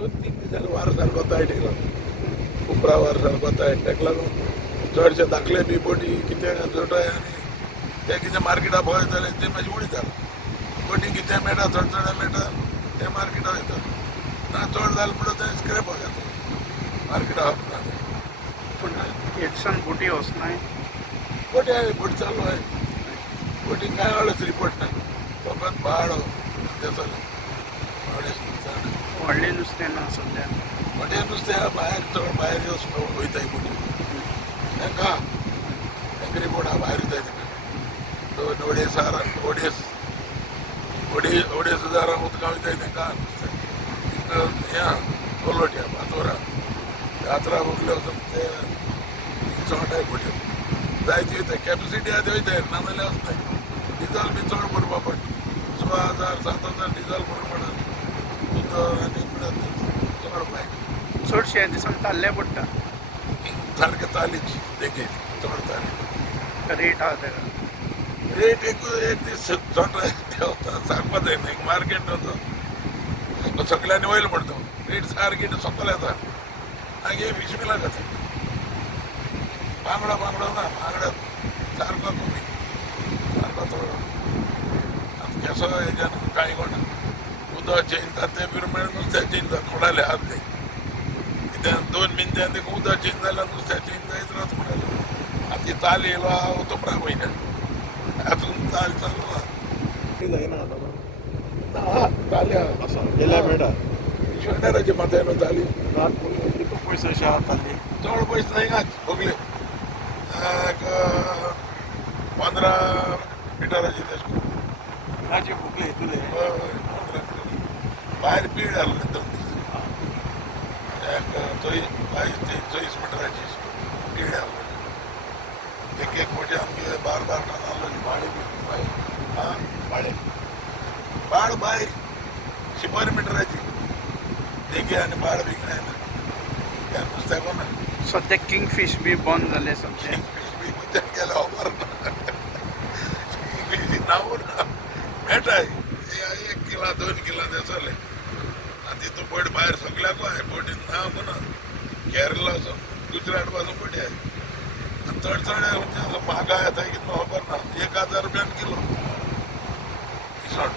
2-3 दिसांनी वार सारको तायटिलो उपरा वार सारको ताय ताका लागून चडशे धाकले बी बोटी कितें जोटाय आनी ते कितें मार्केटाक भोंय जाले ते मागीर उडयता बोटी कितें मेळटा चड मेळटा ते मार्केटाक वयता ना चड जालें म्हणून ते स्क्रॅपाक येता मार्केटाक हपना पण एडसन बोटी वचनाय बोटी आहे बोटी चालू आहे बोटी काय व्हडलेच रिपोर्ट नाही फकत भाड ते चालू व्हडलें नुस्तें ना सद्या व्हडें नुस्तें भायर चड भायर वयताय बोटी तांकां रिपोर्ट भायर वयताय ताका ओडेसार ओडेस जारां उदकां वयताय तांकां नुस्तें या कोलोट्या पातोरा यात्रा बगल्यो ते 300 बोट्यो जायती वयताय कॅपॅसिटी आहा ते वयताय नाजाल्यार वचनाय डिझल बी चड भरपा पडटा 6,000-7,000 डिझल भरपा पडटा उदक आनी चड बायक चडशे दिसान ताल्ले पडटा सारकें तालीच देखीक चड ताली रेट आहा तेका रेट एक दीस चड देंवता सांगपा जायना एक मार्केट न्हू तो सगळ्यांनी वयल म्हणटा रेट सारकी सकयल येता मागीर वीस मिला जाता बांगडो ना बांगड्यात सारको कमी सारको थोडो आतां केसो हेज्यान कांय कोण उदक चेंज जाता ते पिरमेळ नुस्तें चेंज जाता उडाले हात ते कित्याक 2 मिनटान देखून उदक चेंज जाल्यार नुस्तें चेंज जायत रावता म्हणलें आतां ती ताल येयलो आहा ऑक्टोबरा म्हयन्यान हातून ताल चालू आहा जायना ताली आहा गेल्या मेळटा शेवण्याराचे माथ्यान ताली पयस अशें आहा ताल्ली चड पयस नाही गाच बगले 15 मिटराची तेश ताचे भुकले तुले 15 मिटर भायर पीड आहलो 2 दीस थंय 22 मिटराची पीड आहलो एक मोठी आमगे 12 टन आहलोली भाडे बी भायर आं भाड भायर 100 मिटराची देगे आनी भाड बी काय ना ह्या नुस्त्या कोणा सद्या किंगफीश बी बंद जाले सद्या गेला ऑफर नाव ना मेळटाय 1 किला 2 किला ते चले आनी तितून बोट भायर सगल्याक आहे बोटीन नाव म्हणा केरला वचून गुजरात पासून बोटी आहे आनी चड म्हणजे म्हागाय येता कितें खबर ना 1,000 रुपयान किलो इसवण